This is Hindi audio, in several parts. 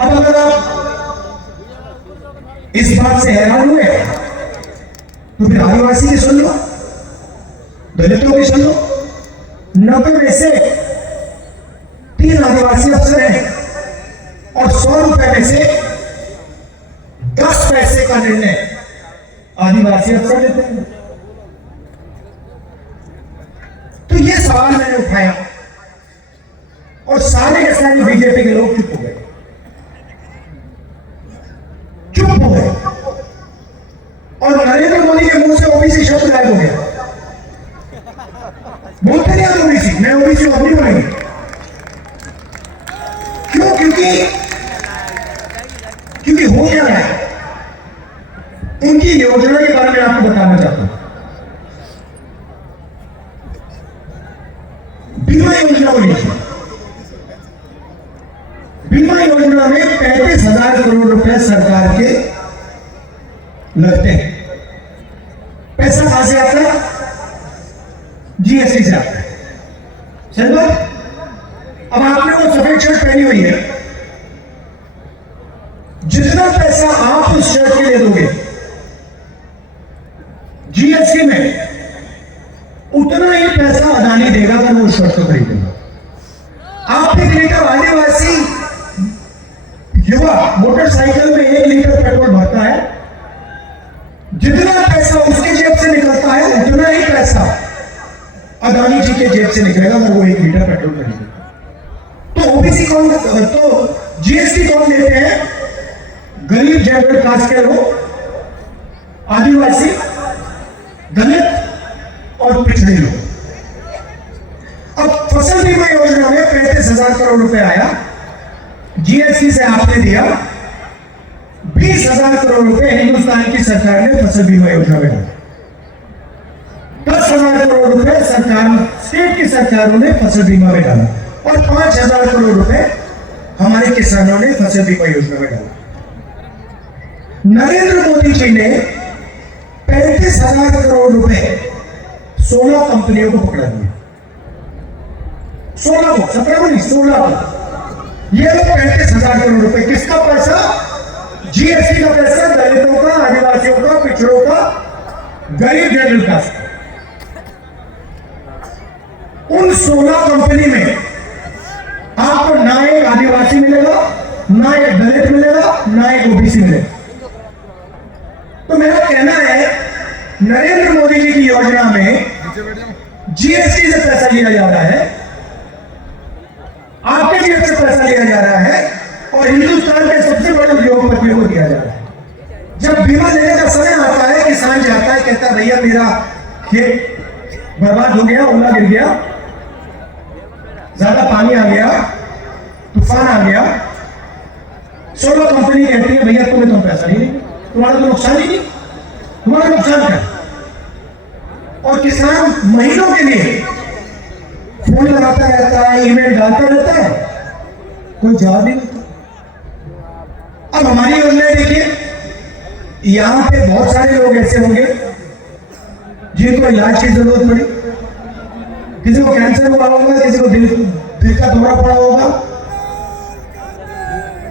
अब अगर आप इस बात से हैरान हुए तो फिर आदिवासी की सुन लो, दलितों की सुन लो। 90 में से 3 आदिवासी अफसर हैं और 100 रुपए में से 10 पैसे का निर्णय आदिवासी अफसर लेते हैं। तो ये सवाल मैंने उठाया और सारे के सारे बीजेपी के लोग चुप हो गए, चुप हो गए। और नरेंद्र मोदी के मुंह से ओबीसी शब्द गायब हो गया। बोलते नहीं आप ओबीसी, मैं ओबीसी अब नहीं बोलेंगे। क्यों? क्योंकि हो क्या रहा है, उनकी योजना के बारे में आपको बताना चाहता हूं। बीमा योजना को लीजिए। बीमा योजना में 35,000 करोड़ रुपए सरकार के लगते हैं। पैसा कहां से आता है? जीएसटी से आता है। सही बात। अब आपने वो सफेद शर्ट पहनी हुई है, जितना पैसा आप उस शर्ट के लिए दोगे जीएसटी में, उतना ही पैसा अदानी देगा अगर वो शर्ट को खरीदेगा। आप 1 लीटर आदिवासी युवा मोटरसाइकिल में 1 लीटर पेट्रोल भरता है, जितना पैसा उसके जेब से निकलता है उतना ही पैसा अदानी जी के जेब से निकलेगा अगर वो 1 लीटर पेट्रोल खरीदेगा। तो ओबीसी कौन, तो जीएसटी कौन देते हैं? गरीब जनरल कास्ट के लोग, आदिवासी, दलित और पिछड़े लोग। अब फसल बीमा योजना में 35,000 करोड़ रुपए आया, जीएसटी से आपने दिया 20,000 करोड़ रुपए हिंदुस्तान की सरकार ने फसल बीमा योजना में डाला। 10,000 करोड़ रुपए सरकार, स्टेट की सरकारों ने फसल बीमा में डाला और 5,000 करोड़ रुपए हमारे किसानों ने फसल बीमा योजना में डाला। नरेंद्र मोदी जी ने 35,000 करोड़ रुपए 16 कंपनियों को पकड़ा दिया। 16 को, 17 को नहीं, 16 को। ये 35,000 करोड़ रुपए किसका पैसा? जीएसटी का पैसा, दलितों का, आदिवासियों का, पिछड़ों का, गरीब जनरल कास्ट का। उन 16 कंपनी में आपको ना एक आदिवासी मिलेगा, ना एक दलित मिलेगा, ना एक ओबीसी मिलेगा। तो मेरा कहना है, नरेंद्र मोदी जी की योजना में जीएसटी से पैसा लिया जा रहा है, आपके जेब से पैसा लिया जा रहा है और हिंदुस्तान के सबसे बड़े उद्योगपतियों को दिया जा रहा है। जब बीमा लेने का समय आता है, किसान जाता है, कहता है भैया मेरा खेत बर्बाद हो गया, ओला गिर गया, ज्यादा पानी आ गया, तूफान आ गया। 16 कंपनी कहती है भैया तुम्हें तो पैसा नहीं देंगे, तुम्हारा तो नुकसान ही नहीं, तुम्हारा नुकसान क्या। और किसान महीनों के लिए फोन लगाता रहता है, ईमेल डालता रहता है, कोई जवाब नहीं देता। अब हमारी योजना देखिए, यहां पे बहुत सारे लोग ऐसे होंगे जिनको इलाज की जरूरत पड़ी, किसी को कैंसर हुआ होगा, किसी को दिल का दौरा पड़ा होगा,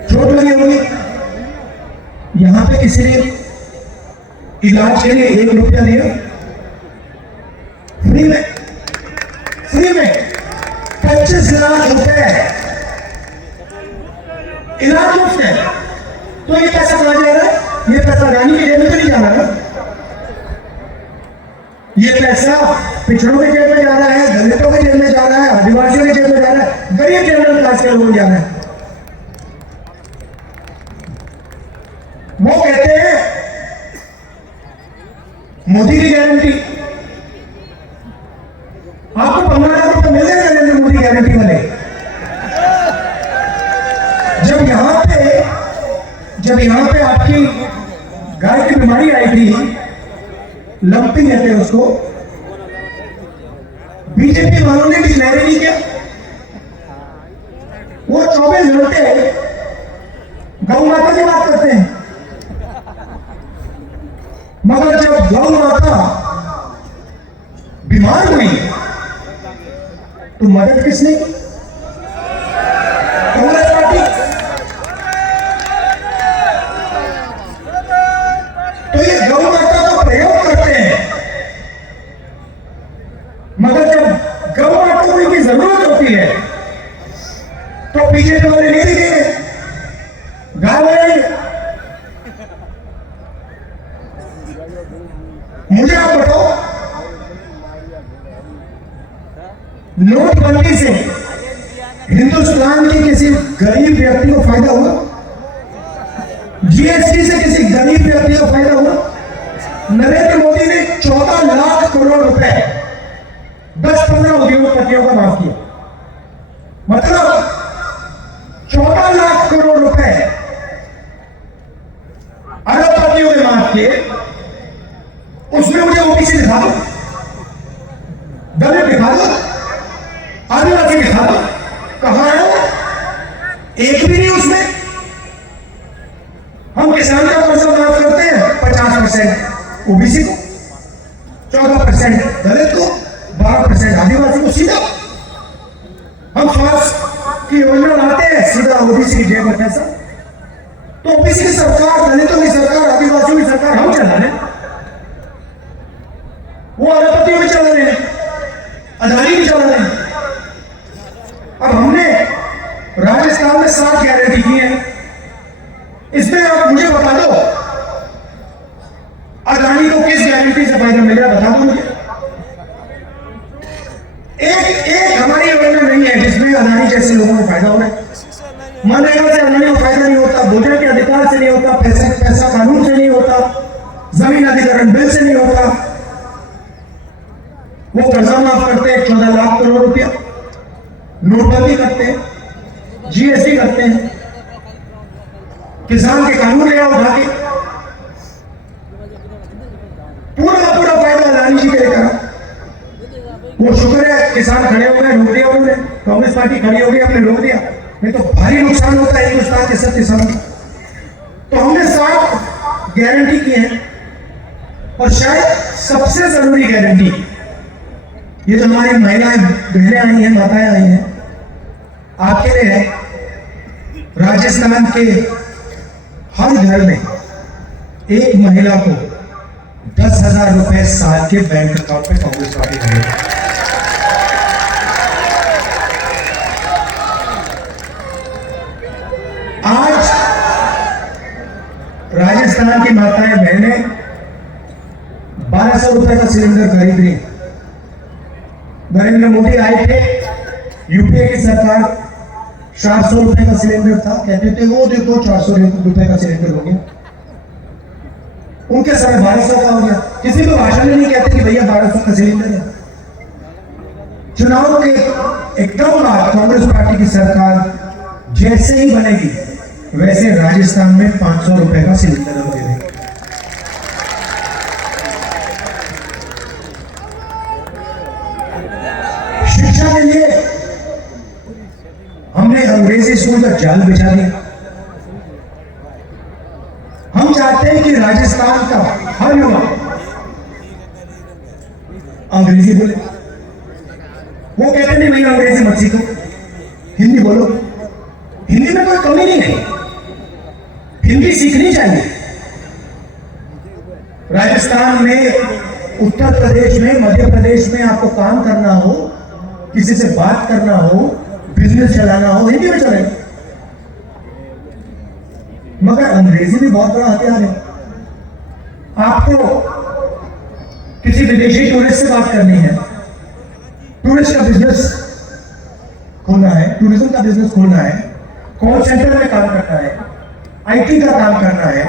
चोट लगी होगी। यहां पे किसी ने इलाज के लिए 1 रुपया दिया, फ्री में 25 लाख रुपए इलाज मुफ्त है। तो ये पैसा कहां जा रहा है? ये पैसा रानी की जेब में तो नहीं जा रहा है, ये पैसा पिछड़ों के जेब में जा रहा है, दलितों के जेब में जा रहा है, आदिवासियों के जेब में जा रहा है, गरीब जनरल क्लास के लोगों में जा रहा है। वो कहते हैं मोदी की गारंटी, आपको 15 लाख रुपए मिल जाएगा नरेंद्र मोदी गारंटी वाले। जब यहां पे आपकी गाय की बीमारी आई थी, लंपी कहते हैं उसको, बीजेपी वालों ने डिक्लेयर नहीं किया। वो 24 घंटे गौ माता की बात करते हैं, मगर जब गौ माता बीमार हुई तो मदद किसने की? कांग्रेस पार्टी। वो बीजेपी वाले नहीं दिखेंगे, गायब हो जाएंगे। मुझे आप बताओ, नोटबंदी से हिंदुस्तान के किसी गरीब व्यक्ति को फायदा हुआ? जीएसटी से किसी गरीब व्यक्ति को फायदा हुआ? नरेंद्र मोदी ने 14 लाख करोड़ रुपए 10-15 उद्योगपतियों का माफ किया। मतलब 14 लाख करोड़ रुपए अरबपतियों ने माफ किए। उसमें मुझे ओबीसी दिखा दो, दलित दिखा दो, आदिवासी दिखा दो, कहां है वो? एक भी नहीं उसमें। हम किसान का कर्जा माफ करते हैं 50% ओबीसी को, 14% दलित को, 12% आदिवासी को। सीधा हम स्वास्थ्य की योजना लाते हैं, सीधा ओबीसी की जेब में पैसा। तो ओबीसी की सरकार, दलितों की सरकार, आदिवासियों की सरकार हम चला रहे हैं, वो अरबपतियों में चला रहे हैं, अदानी भी चला रहे हैं। अब हमने राजस्थान में 7 गारंटी की है, इसमें आप मुझे बता दो अदानी को किस गारंटी से फायदा मिल रहा, बता दो मुझे। एक हमारी योजना नहीं है जिसमें अदानी जैसे लोगों को फायदा हो रहा है। मनरेगा से अदानी को फायदा नहीं होता, भोजन के अधिकार से नहीं होता, पैसा कानून से नहीं होता, जमीन अधिग्रहण बिल से नहीं होता। वो कर्जा माफ करते हैं 14 लाख करोड़ रुपया, नोटबंदी करते हैं, जीएसटी करते हैं, किसान के कानून ले आओ उठा के, पूरा फायदा अदानी जी के लिए करा। वो शुक्र है किसान खड़े हो गए, रोक दिया उन्होंने, कांग्रेस पार्टी खड़ी हो गई, हमने रोक दिया, नहीं तो भारी नुकसान होता है हिंदुस्तान के सब किसानों को। तो हमने 7 गारंटी की है, और शायद सबसे जरूरी गारंटी, ये जो हमारी महिलाएं बहनें आई हैं, माताएं आई हैं, आपके लिए है। राजस्थान के हर घर में एक महिला को 10,000 रुपए साल के बैंक अकाउंट में कांग्रेस पार्टी देगी। आज राजस्थान की माताएं बहनें 1200 रुपए का सिलेंडर खरीद रही। नरेंद्र मोदी आए थे, यूपीए की सरकार 400 रुपए का सिलेंडर था, कहते थे वो देखो 400 रुपए का सिलेंडर हो गया। उनके समय 1200 का हो गया। किसी को भाषण में नहीं कहते कि भैया 1200 का सिलेंडर है। चुनाव के एकदम बाद कांग्रेस पार्टी की सरकार जैसे ही बनेगी, वैसे राजस्थान में 500 रुपए का सिलेंडर हम दे देंगे। शिक्षा के लिए हमने अंग्रेजी स्कूल का जाल बिछा दिया। हम चाहते हैं कि राजस्थान का हर युवा अंग्रेजी बोले। वो कहते नहीं भैया अंग्रेजी मत सीखो, हिंदी बोलो। हिंदी में कोई कमी नहीं है, हिंदी सीखनी चाहिए। राजस्थान में, उत्तर प्रदेश में, मध्य प्रदेश में आपको काम करना हो, किसी से बात करना हो, बिजनेस चलाना हो, हिंदी में चलेगा। मगर अंग्रेजी भी बहुत बड़ा हथियार है। आपको किसी विदेशी टूरिस्ट से बात करनी है, टूरिस्ट का बिजनेस खोलना है, टूरिज्म का बिजनेस खोलना है, कॉल सेंटर में काम करना है, आईटी का काम करना है,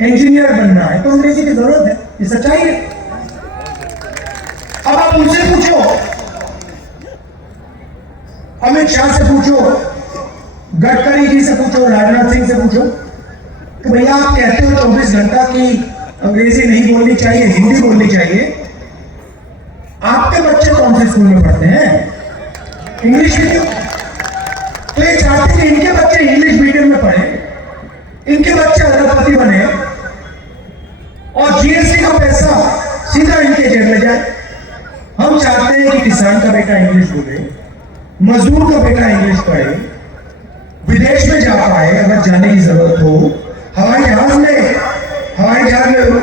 इंजीनियर बनना है, तो अंग्रेजी की जरूरत है। ये सच्चाई है। अब आप उनसे पूछो, अमित शाह से पूछो, गडकरी जी से पूछो, राजनाथ सिंह से पूछो कि भैया आप कहते हो 24 घंटा की अंग्रेजी नहीं बोलनी चाहिए, हिंदी बोलनी चाहिए। आपके बच्चे कौन से स्कूल में पढ़ते हैं? English medium. तो ये चाहते हैं कि इनके बच्चे इंग्लिश मीडियम में पढ़े, इनके बच्चे अरबपति बने, और जीएसटी का पैसा सीधा इनके जेब में जाए। हम चाहते हैं कि किसान का बेटा इंग्लिश बोले, मजदूर का बेटा इंग्लिश पढ़े, विदेश में जा पाए अगर जाने की जरूरत हो, हवाई जहाज में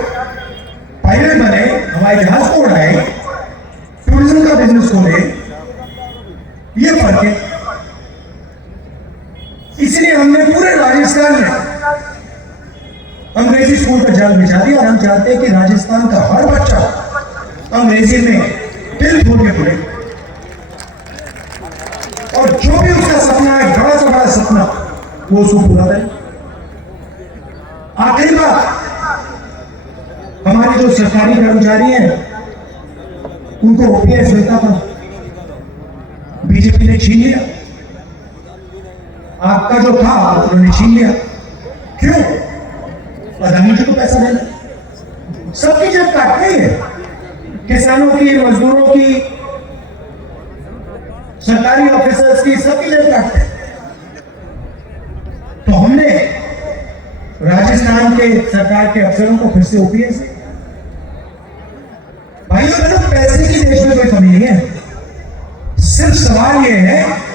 पायलट बने, हवाई जहाज को उड़ाए, टूरिज्म का बिजनेस खोले। ये फर्क है। इसलिए हमने पूरे राजस्थान में अंग्रेजी स्कूल का जाल बिछा दिया और हम चाहते हैं कि राजस्थान का हर बच्चा अंग्रेजी में दिल खोल के पढ़े और जो भी उसका सपना है, बड़ा से बड़ा सपना, वो उसको पूरा करे। आखिरी बात, हमारे जो सरकारी कर्मचारी हैं उनको ओपीएस मिलता था, बीजेपी ने छीन लिया। आपका जो था उन्होंने छीन लिया। क्यों? अदानी जी को पैसा देना, सबकी जेब काटते हैं, किसानों की, मजदूरों की, सरकारी ऑफिसर्स की, सबकी जेब काटते हैं। तो हमने राजस्थान के सरकार के अफसरों को फिर से ओपीएस, भाइयों बहनों, पैसे की देश में कोई कमी नहीं है। सिर्फ सवाल यह है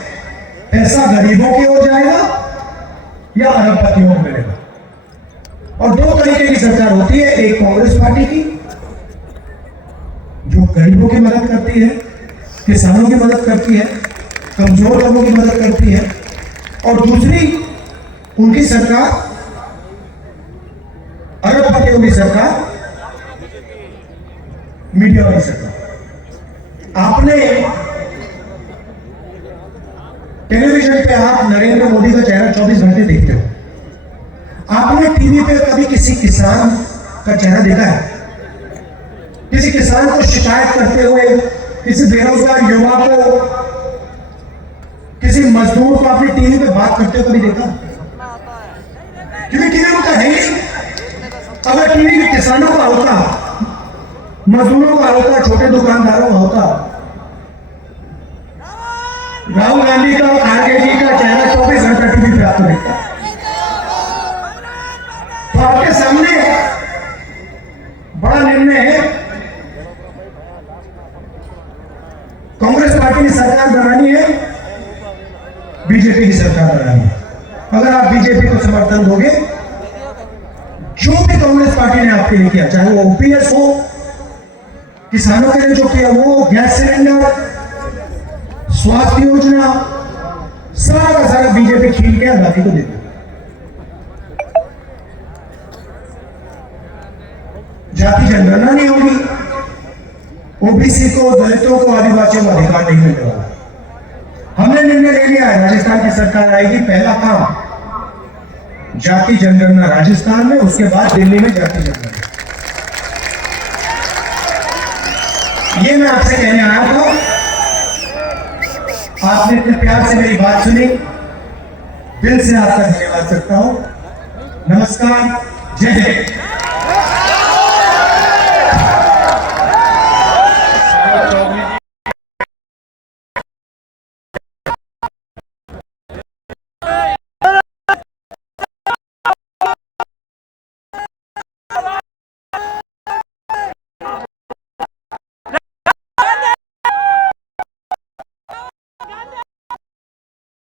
पैसा गरीबों की ओर जाएगा या अरबपतियों को मिलेगा। और दो तरीके की सरकार होती है, एक कांग्रेस पार्टी की जो गरीबों की मदद करती है, किसानों की मदद करती है, कमजोर लोगों की मदद करती है, और दूसरी उनकी सरकार अरबपतियों की सरकार, मीडिया वाली सरकार। आपने टेलीविजन पे आप नरेंद्र मोदी का चेहरा 24 घंटे देखते हो। आपने टीवी पे कभी किसी किसान का चेहरा देखा है? किसी किसान को शिकायत करते हुए, किसी बेरोजगार युवा को, किसी मजदूर को अपनी टीवी पे बात करते हुए कभी देखा? क्योंकि टीवी उनका है ही। अगर टीवी किसानों का होता, मजदूरों का होता, छोटे दुकानदारों का होता, राहुल गांधी का और खड़गे जी का चेहरा 24 घंटा टीवी पे आता रहता। तो आपके सामने बड़ा निर्णय है, कांग्रेस पार्टी की सरकार बनानी है, बीजेपी की सरकार बनानी है। अगर आप बीजेपी को समर्थन दोगे, जो भी कांग्रेस पार्टी ने आपके लिए किया, चाहे वो ओपीएस हो, किसानों के लिए जो किया वो, गैस सिलेंडर, स्वास्थ्य योजना, सारा का सारा बीजेपी छीन के आजादी को देती। जाति जनगणना नहीं होगी, ओबीसी को, दलितों को, आदिवासियों को अधिकार नहीं मिलने वाला। हमने निर्णय ले लिया है, राजस्थान की सरकार आएगी, पहला काम जाति जनगणना राजस्थान में, उसके बाद दिल्ली में जाति जनगणना। ये मैं आपसे कहने आया था। आपने इतने प्यार से मेरी बात सुनी, दिल से आपका धन्यवाद करता हूं। नमस्कार, जय हिंद।